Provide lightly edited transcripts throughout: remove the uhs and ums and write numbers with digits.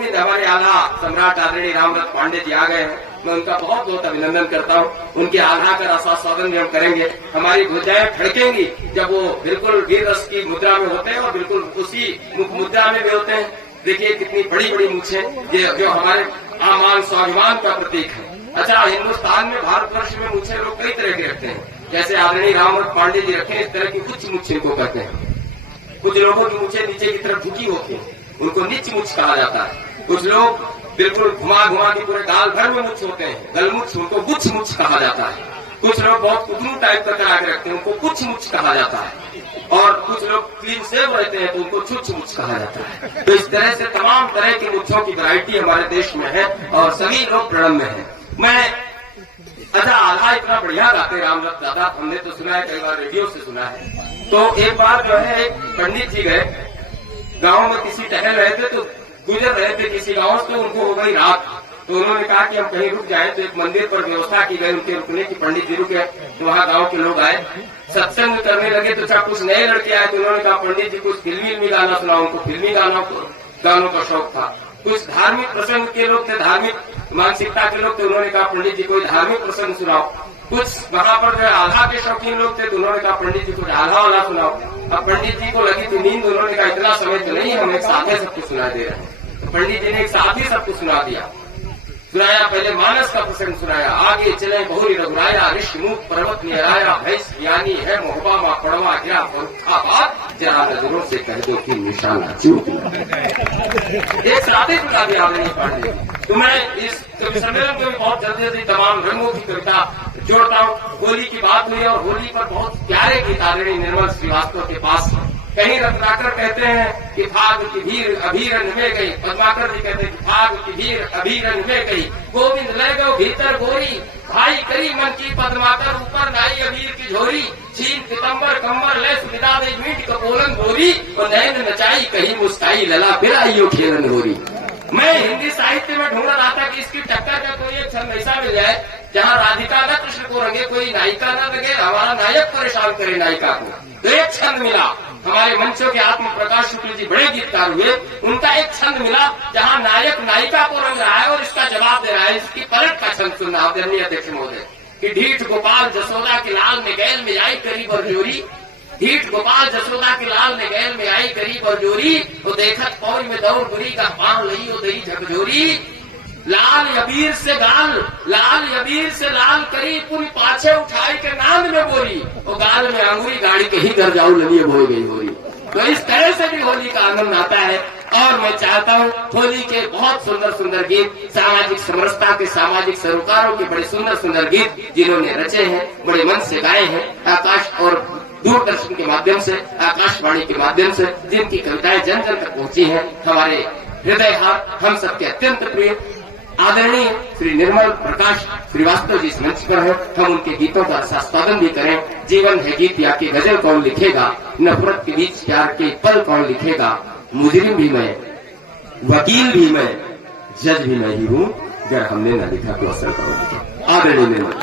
कोविंद हमारे आला सम्राट आदरणीय रामरथ पांडे जी आ गए हैं। मैं उनका बहुत बहुत अभिनंदन करता हूँ। उनके आल्हा का रसास्वादन भी हम करेंगे। हमारी भुजाएं खड़केंगी जब वो बिल्कुल वीर रस की मुद्रा में होते हैं और बिल्कुल उसी मुख मुद्रा में भी होते हैं। देखिए कितनी बड़ी बड़ी मूछें, ये जो हमारे आमान स्वाभिमान का प्रतीक है। अच्छा, हिंदुस्तान में भारतवर्ष में मूछें लोग कई तरह के रखते हैं। जैसे आदरणीय रामरथ पांडे जी रखे इस तरह की कुछ मूछें को कहते हैं। कुछ लोगों की मूछें नीचे की तरफ झुकी होती है, उनको नीच मूछ कहा जाता है। कुछ लोग बिल्कुल घुमा घुमा के पूरे गाल भर में मुछ होते हैं, गलमुछ, उनको गुच्छ मुछ कहा जाता है। कुछ लोग बहुत कुतरू टाइप का करा के रखते हैं, उनको कुछ मुछ कहा जाता है। और कुछ लोग क्लीन सेव रहते हैं तो उनको छुच्छ मुछ कहा जाता है। तो इस तरह से तमाम तरह की मुच्छों की वैरायटी हमारे देश में है और सभी लोग प्रणम में है। मैं अच्छा, आल्हा इतना बढ़िया गाते रामरथ दादा, हमने तो सुना है, कई बार रेडियो से सुना है। तो एक बार जो है एक पंडित जी गए गांव में, किसी टहल रहे थे तो गुजर रहे थे किसी गांव से, तो उनको हो गई रात। तो उन्होंने कहा कि हम कहीं रुक जाएं, तो एक मंदिर पर व्यवस्था की गई उनके रुकने की। पंडित जी रुके, तो वहां गांव के लोग आए, सत्संग करने लगे। तो अच्छा, कुछ नए लड़के आए तो उन्होंने कहा पंडित जी कुछ फिल्मी गाना सुनाओ। उनको फिल्मी गानों का शौक था। कुछ धार्मिक प्रसंग के लोग थे, धार्मिक मानसिकता के लोग थे, उन्होंने कहा पंडित जी कोई धार्मिक प्रसंग सुनाओ। कुछ वहां पर जो आल्हा के शौकीन लोग थे तो उन्होंने कहा पंडित जी कुछ आल्हा वाला सुनाओ। अब पंडित जी को लगी थी नींद, उन्होंने कहा इतना समय तो नहीं, हम एक साथ सबको सुना दे रहे हैं। तो पंडित जी ने एक साथ ही सबको सुना दिया। सुनाया, पहले मानस का प्रसंग सुनाया, आगे चले बहुरी रघुराया, ऋषिमुख पर्वत निहराया, भैंस ज्ञानी है मोहबा मां पड़वा गया, बात जरा नजरों से कह दो कि निशाना चूक एक साथ ही सुना दिया आदरणीय पांडे। तो मैं इस सम्मेलन में बहुत जल्दी जल्दी तमाम रंगों की कविता जोड़ता हूँ। होली की बात हुई और होली पर बहुत प्यारे गीत आदरणीय निर्मल श्रीवास्तव के पास। कहीं रत्नाकर कहते हैं कि फाग की भीड़ अभीरन में गई, पद्माकर जी कहते हैं कि फाग की भीड़ अभीरन में गई, गोविंद ले गो भीतर गोरी, भाई करी मन की पद्माकर, ऊपर नाई अबीर की झोरी, छीन सितंबर कंबर ले सुविधा दे मीट कपोलन गोरी, और नैन नचाई कहीं मुस्काई लला फिर आइयो खेलन गोरी। मैं हिंदी साहित्य में ढूंढ रहा था कि इसकी टक्कर का कोई एक छंद ऐसा मिल जाए जहाँ राधिका न कृष्ण को रंगे, कोई नायिका न लगे, हमारा नायक परेशान करे नायिका को। तो एक छंद मिला। हमारे मंचों के आत्म प्रकाश शुक्ल जी बड़े गीतकार हुए, उनका एक छंद मिला जहाँ नायक नायिका को रंग रहा है और इसका जवाब दे रहा है। इसकी पलट का छंद सुनना आदरणीय अध्यक्ष महोदय कि ढीठ गोपाल जसोदा के लाल में गैल में आई करीब और जोरी, ढीठ गोपाल जसोदा के लाल में गैल में आई करीब और जोरी, तो देखत पौरी में दौड़ बुरी का पान लई ओ दई झकझोरी, लाल अबीर से लाल करी पूरी पाछे उठाई के नांद में बोली, और गाल में अंगूरी गाड़ी के ही कर जाऊ ललिए बोल गई होली। तो इस तरह से भी होली का आनंद आता है। और मैं चाहता हूँ होली के बहुत सुंदर सुंदर गीत, सामाजिक समरसता के, सामाजिक सरोकारों के बड़े सुंदर सुंदर गीत जिन्होंने रचे हैं, बड़े मन से गाए हैं, आकाश और दूरदर्शन के माध्यम से, आकाशवाणी के माध्यम से जिनकी कविताएं जन जन तक पहुंची हैं, हमारे हृदय हाथ हम सबके अत्यंत प्रिय आदरणीय श्री निर्मल प्रकाश श्रीवास्तव जी इस मंच पर है। हम उनके गीतों का रसास्वादन भी करें। जीवन है गीत या की गजल कौन लिखेगा, नफरत के बीच प्यार के पल कौन लिखेगा, मुजरिम भी मैं, वकील भी मैं, जज भी मैं ही हूँ, अगर हमने न लिखा तो असर कौन लिखे। आदरणीय निर्मल।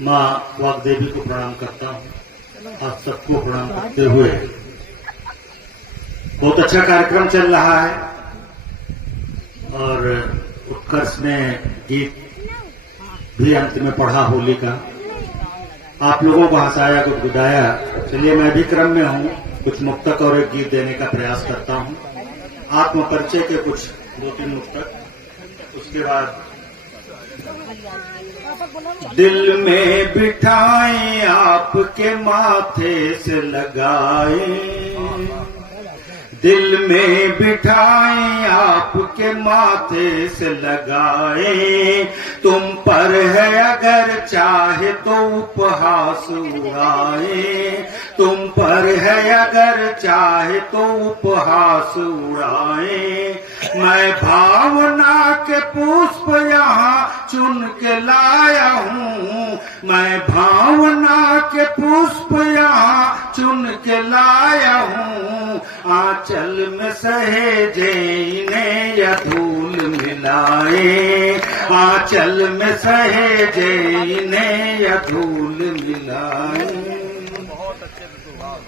माँ वाग्देवी को प्रणाम करता हूँ। आप सबको प्रणाम करते हुए बहुत अच्छा कार्यक्रम चल रहा है और उत्कर्ष ने गीत भी अंत में पढ़ा होली का, आप लोगों को हंसाया, गुदगुदाया। चलिए मैं भी क्रम में हूँ, कुछ मुक्तक और एक गीत देने का प्रयास करता हूँ। आत्म परिचय के कुछ 2-3 मुक्तक, उसके बाद दिल में बिठाए आपके माथे से लगाए, दिल में बिठाए आपके माथे से लगाए, तुम पर है अगर चाहे तो उपहास उड़ाए, तुम पर है अगर चाहे तो उपहास उड़ाए। मैं भावना के पुष्प यहाँ चुन के लाया हूँ, मैं भावना के पुष्प यहाँ चुन के लाया हूँ, आंचल में सहेजे इन्हें या धूल मिलाए, आंचल में सहेजे इन्हें या धूल मिलाए।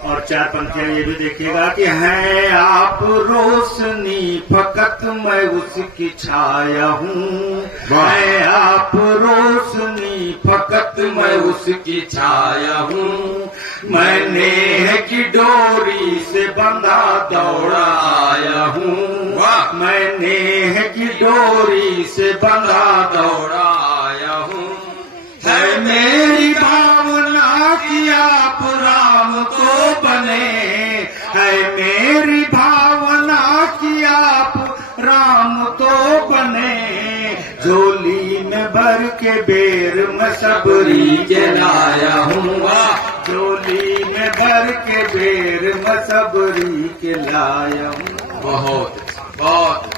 और 4 पंक्तियां ये भी देखिएगा कि है आप रोशनी फकत मैं उसकी छाया हूँ, है आप रोशनी फकत मैं उसकी छाया हूँ, मैं नेह की डोरी से बंधा दौड़ा आया हूँ, मैं नेह की डोरी से बंधा दौड़ा आया हूँ, है मेरी भावना कि आप राम तो बने, है मेरी भावना कि आप राम तो बने, झोली में भर के बेर मैं सबरी के लाया हूँ, झोली में भर के बेर मैं सबरी के लाया हूँ। बहुत बहुत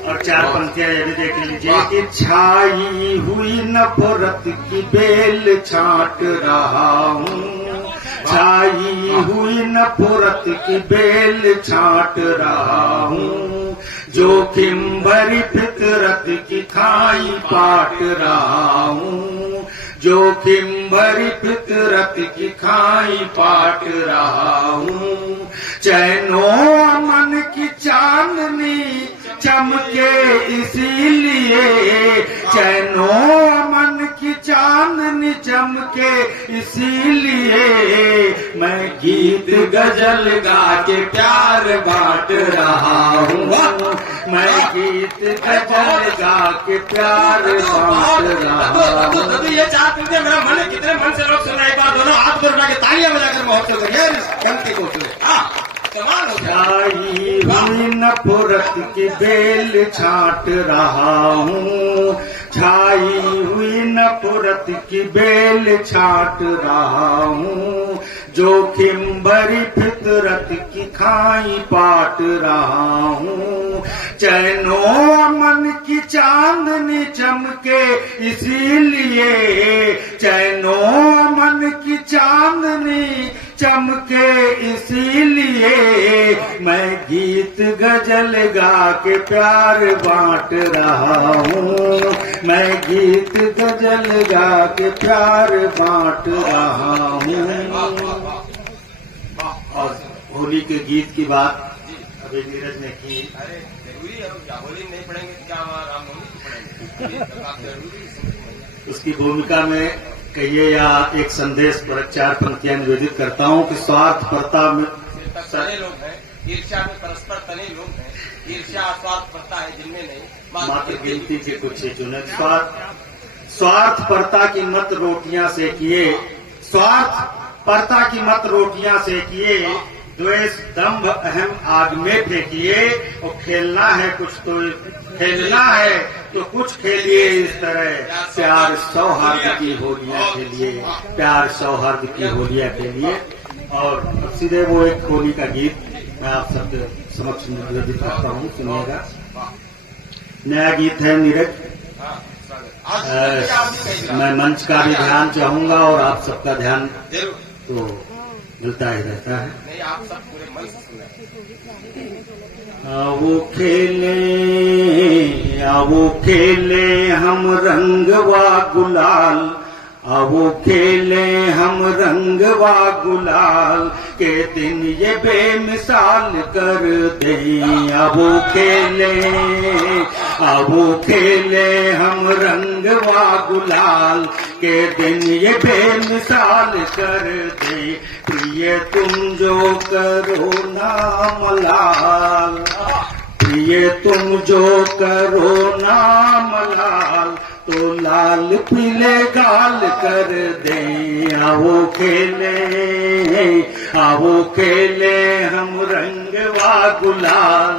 और 4 पंक्तियां ये भी देख लीजिए कि छाई हुई नफरत की बेल छांट रहा हूँ, छाई हुई नफरत की बेल छांट रहा हूँ, जोखिम भरी फितरत की खाई पाट रहा हूँ, जोखिम भरी फितरत की खाई पाट रहा हूँ, चैनो अमन की चांदनी चमके इसीलिए, चैनो अमन की चांदनी चमके इसीलिए, मैं गीत गजल गा के प्यार बांट रहा हूँ, मैं गीत गजल गा के प्यार बांट रहा हूँ। ये 4 पंक्तियां मेरा मन है, कितने मन से लोग सुन रहे हैं, एक बार दोनों हाथ पर उठा के तालियां बजाकर महोत्सव करिए पंक्ति को सुने। छाई हुई नफरत की बेल छांट रहा हूँ, छाई हुई नफरत की बेल छांट रहा हूँ, जोखिम भरी फितरत की खाई पाट रहा हूँ, चैनो अमन की चांदनी चमके इसीलिए, चैनो अमन की चांदनी चमके इसीलिए, मैं गीत गजल गा के प्यार बांट रहा हूँ, मैं गीत गजल गा के प्यार बांट रहा हूँ। और होली के गीत की बात अभी नीरज ने की। अरे जरूरी है क्या, होली नहीं पढ़ेंगे क्या रामनवमी पढ़ेंगे? उसकी भूमिका में कहिए या एक संदेश पर 4 पंक्तियां निवेदित करता हूँ कि स्वार्थपरता में तने लोग हैं, ईर्ष्या में परस्पर तने लोग हैं, ईर्ष्या स्वार्थपरता है जिनमें नहीं, मात्र गिनती के कुछ ही चुने। स्वार्थपरता की मत रोटियां सेकिए, स्वार्थपरता की मत रोटियां सेकिए, द्वेष दंभ अहम आग में फेंकिए, और खेलना है कुछ तो खेलना है तो कुछ खेलिए इस तरह, प्यार सौहार्द की होलियां खेलिए, प्यार सौहार्द की होलियां खेलिए। और अब सीधे वो एक होली का गीत मैं आप सबके समक्ष निवेदित करता हूँ, सुनिएगा। नया गीत है नीरज। मैं मंच का भी ध्यान चाहूंगा और आप सबका ध्यान तो मिलता ही रहता है। नहीं, आप सब पूरे मन से सुने। वो खेले हम रंगवा गुलाल, वो खेले हम रंगवा गुलाल, के दिन ये बेमिसाल कर दें। वो खेले हम रंगवा गुलाल, के दिन ये बेमिसाल कर दें। प्रिय तुम जो करो नाम लाल, प्रिय तुम जो करो नाम लाल, तो लाल पीले गाल कर दें। आओ खेले हम रंगवा गुलाल,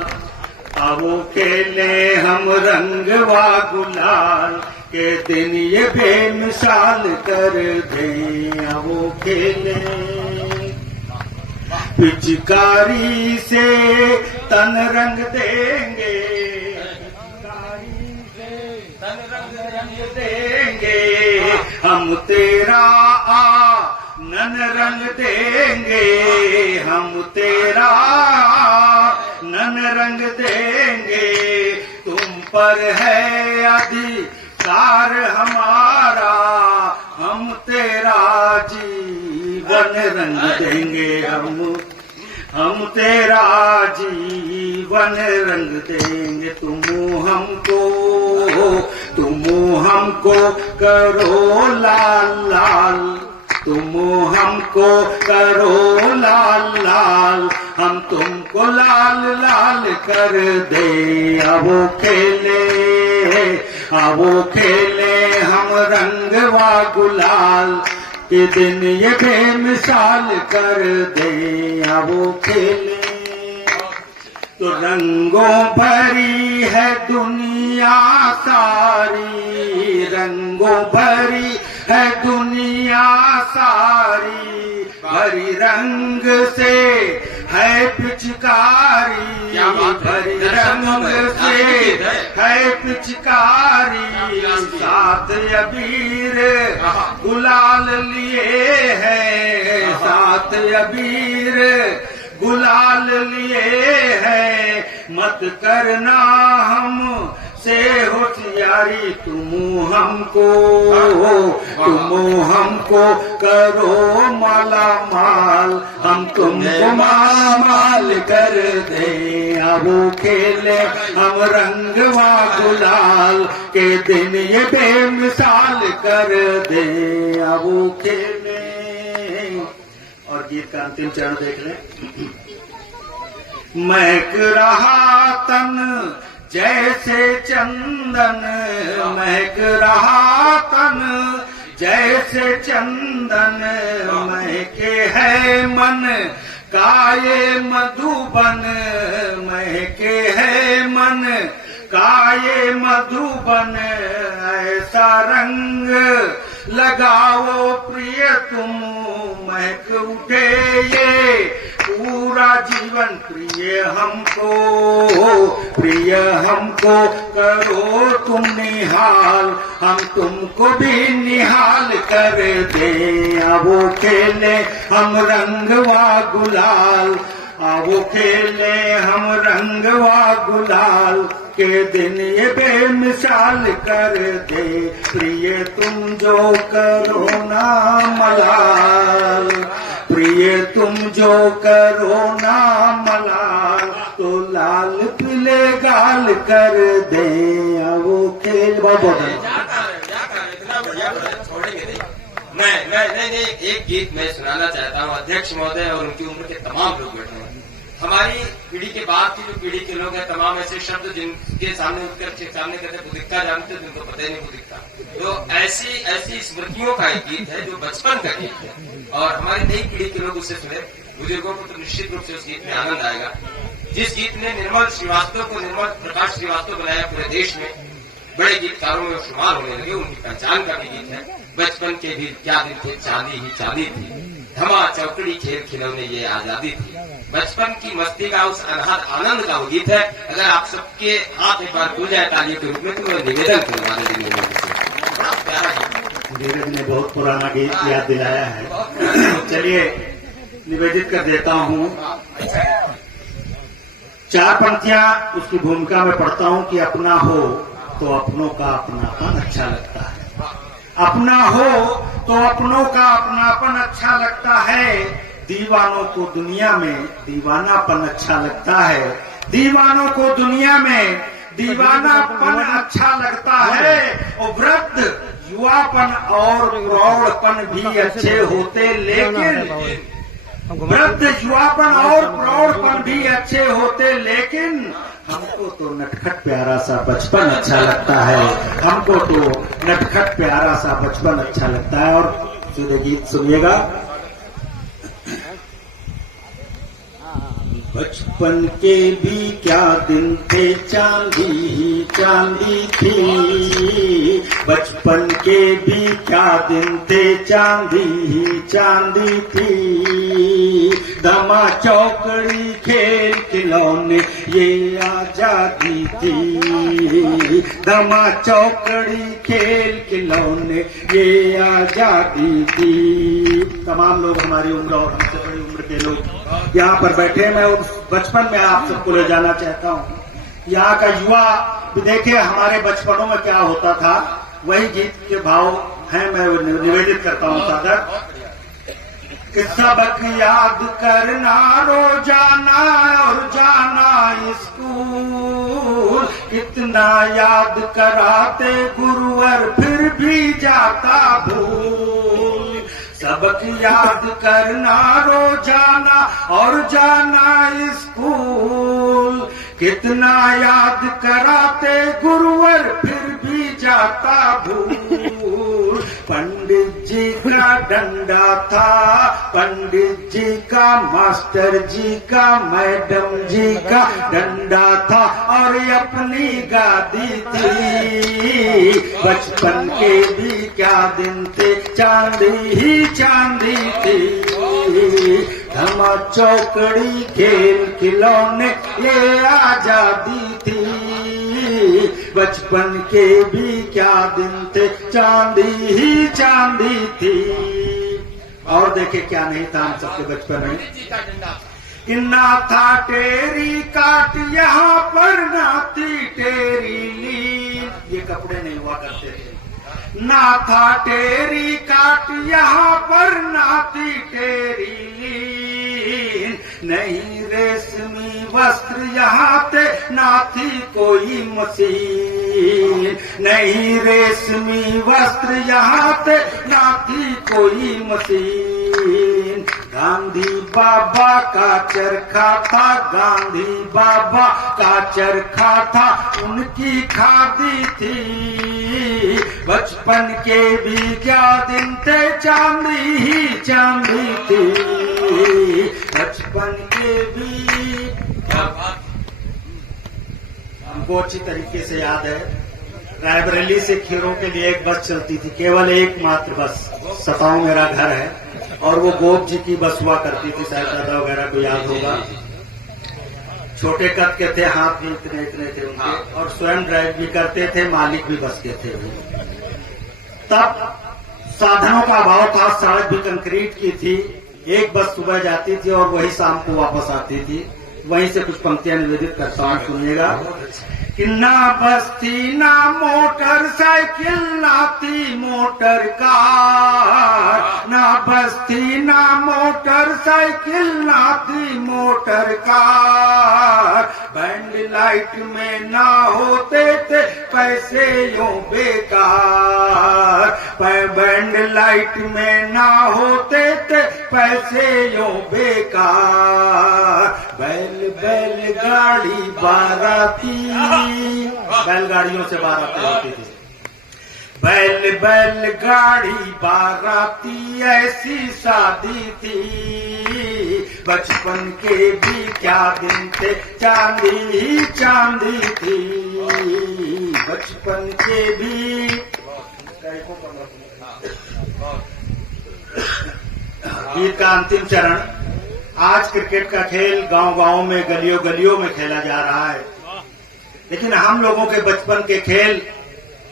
आओ खेले हम रंगवा गुलाल, के दिन ये बेमिसाल कर दें। आओ खेले पिचकारी से तन रंग देंगे, तन रंग देंगे, हम तेरा नन रंग देंगे, हम तेरा नन रंग देंगे। तुम पर है अधिकार हमारा, हम तेरा जी जीवन रंग देंगे हम तेरा जीवन रंग देंगे। तुम हमको करो लाल लाल, तुम हमको करो लाल लाल, हम तुमको लाल लाल कर दे। आवो खेले हम रंगवा गुलाल, के दिन ये बेमिसाल कर दे। आवो खेले तो रंगों भरी है दुनिया सारी, रंगों भरी है दुनिया सारी, भरी रंग से है पिचकारी, भरी रंग से है पिचकारी। साथ अबीर गुलाल लिए है, साथ अबीर गुलाल लिए है। मत करना हम से होशियारी, तुम हमको करो माला माल, हम तुमको माला माल कर दे। आवो खेले हम रंगवा गुलाल, के दिन ये बेमिसाल कर दे। आवो खेले। और गीत का अंतिम चरण देख लें। महक रहा तन जैसे चंदन, महक रहा तन जैसे चंदन, महके है मन का ये मधुबन, महके है मन का ये मधुबन। ऐसा रंग लगाओ प्रिय तुम, महक उठे ये पूरा जीवन। प्रिय हमको करो तुम निहाल, हम तुमको भी निहाल कर दे। आवो खेले हम रंगवा गुलाल, आवो खेले हम रंगवा गुलाल, के दिन ये बेमिसाल कर दे। प्रिय तुम जो करो ना मलाल, प्रिय तुम जो करो ना मलाल, तो लाल पीले गाल कर दे। वो खेल बहुत नहीं, एक गीत मैं सुनाना चाहता हूँ। अध्यक्ष महोदय और उनकी उम्र के तमाम लोग बैठे हैं। हमारी पीढ़ी के बाद की जो पीढ़ी के लोग हैं, तमाम ऐसे शब्द जिनके सामने उठकर सामने कहते बुधिकता जानते, जिनको पता ही नहीं बुधिकता। तो ऐसी स्मृतियों का एक गीत है जो बचपन का गीत है, और हमारी नई पीढ़ी के लोग उसे सुने। बुजुर्गों को तो निश्चित रूप से उस गीत में आनंद आएगा। जिस गीत ने निर्मल प्रकाश श्रीवास्तव बनाया पूरे देश में, बड़े गीतकारों में शुमार होने लगे, उनकी पहचान का भी गीत है। बचपन के भी क्या दिन थे, चांदी ही चांदी थी, धमा चौकड़ी खेल खिलौने ये आजादी थी। बचपन की मस्ती का उस अनहद आनंद का वो गीत है। अगर आप सबके हाथ एक बार खुल जाए ताली के रूप में, तो मैं निवेदन करूंगा। बड़ा प्यारा गीत, धीरज ने बहुत पुराना गीत याद दिलाया है। चलिए निवेदित कर देता हूँ। 4 पंक्तियां उसकी भूमिका में पढ़ता हूँ कि अपना हो तो अपनों का अपनापन अच्छा लगता है, अपना हो तो अपनों का अपनापन अच्छा लगता है। दीवानों को दुनिया में दीवानापन अच्छा लगता है, दीवानों को दुनिया में दीवानापन अच्छा लगता है। और वृद्ध युवापन और प्रौढ़पन भी अच्छे होते, लेकिन वृद्ध युवापन और प्रौढ़पन भी अच्छे होते, लेकिन हमको तो नटखट प्यारा सा बचपन अच्छा लगता है, हमको तो नटखट प्यारा सा बचपन अच्छा लगता है। और सीधे गीत सुनिएगा। बचपन के भी क्या दिन थे, चांदी ही चांदी थी। बचपन के भी क्या दिन थे, चांदी ही चांदी थी। धमा चौकड़ी खेल खिलौने ये आजादी थी, धमा चौकड़ी खेल खिलौने ये आजादी थी। तमाम लोग हमारी उम्र और हमसे बड़ी उम्र के लोग यहाँ पर बैठे। मैं उस बचपन में आप सबको ले जाना चाहता हूँ। यहाँ का युवा देखे हमारे बचपनों में क्या होता था, वही गीत के भाव हैं, मैं निवेदित करता हूँ सादर। कि सबक याद करना रोजाना और जाना स्कूल। कितना याद कराते गुरुवर फिर भी जाता भूल। सबक याद करना रोजाना और जाना स्कूल। कितना याद कराते गुरुवर फिर भी जाता भूल। पंडित जी का डंडा था, पंडित जी का, मास्टर जी का, मैडम जी का डंडा था और अपनी गादी थी। बचपन के भी क्या दिन थे, चांदी ही चांदी थी। धमा चौकड़ी खेल खिलौने ये आजादी थी। बचपन के भी क्या दिन थे, चांदी ही चांदी थी। और देखे क्या नहीं था हम सबके बचपन में, कि ना था टेरी काट यहाँ पर, ना थी टेरी लीन। ये कपड़े नहीं हुआ करते थे। ना था टेरी काट यहाँ पर, ना थी टेरी लीन। नहीं रेशमी वस्त्र यहाँ थे, ना थी कोई मशीन। नहीं रेशमी वस्त्र यहाँ थे, ना थी कोई मशीन। गांधी बाबा का चरखा था, गांधी बाबा का चरखा था, उनकी खादी थी। बचपन के भी क्या दिन थे, चांदी ही चांदी थी। बचपन के भी हमको अच्छी तरीके से याद है, रायबरेली से खीरों के लिए एक बस चलती थी, केवल एकमात्र बस। सताऊ मेरा घर है और वो गोप जी की बस हुआ करती थी, शायद दादा वगैरह को याद होगा। छोटे कद के थे, हाथ भी इतने इतने थे उनके, और स्वयं ड्राइव भी करते थे, मालिक भी बस के थे। तब साधनों का अभाव था, सड़क भी कंक्रीट की थी। एक बस सुबह जाती थी और वही शाम को वापस आती थी। वहीं से कुछ पंक्तियां निवेदित करता हूं, सुनिएगा। कि ना बस थी ना मोटरसाइकिल, ना थी मोटर कार। ना बस थी ना मोटरसाइकिल, ना थी मोटर कार। बैंड लाइट में ना होते थे पैसे यूं बेकार। बैंड लाइट में ना होते थे पैसे यूं बेकार। बैल बैलगाड़ी बाराती, बैलगाड़ियों से बारातें होती थी। बैल बैलगाड़ी बाराती ऐसी शादी थी। बचपन के भी क्या दिन थे, चांदी ही चांदी थी। बचपन के भी गीत का अंतिम चरण। आज क्रिकेट का खेल गांव-गांव में, गलियों-गलियों में खेला जा रहा है, लेकिन हम लोगों के बचपन के खेल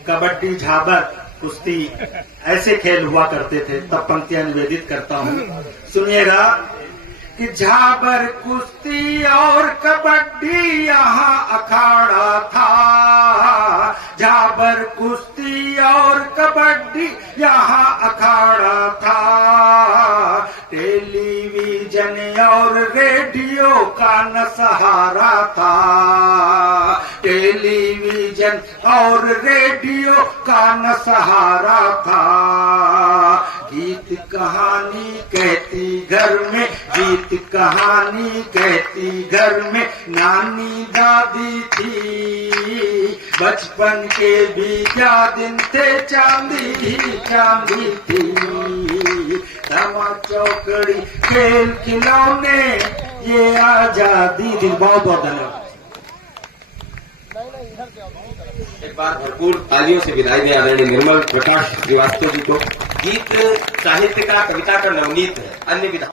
कबड्डी, झाबर, कुश्ती ऐसे खेल हुआ करते थे। तब पंक्तियां निवेदित करता हूं, सुनिएगा। कि झाबर, कुश्ती और कबड्डी यहाँ अखाड़ा था। झाबर, कुश्ती और कबड्डी यहाँ अखाड़ा था। टेलीविजन और रेडियो का न सहारा था। टेलीविजन और रेडियो का न सहारा था। गीत कहानी कहती घर में, गीत कहानी कहती घर में नानी दादी थी। बचपन के भी क्या दिन थे, चांदी ही चांदी थी। धमा चौकड़ी खेल खिलौने ये आजादी थी। बहुत बहुत धन्यवाद। एक बार भरपूर तालियों से विदाई दें आदरणीय निर्मल प्रकाश श्रीवास्तव जी को। गीत साहित्य का, कविता का नवनीत है, अन्य विधा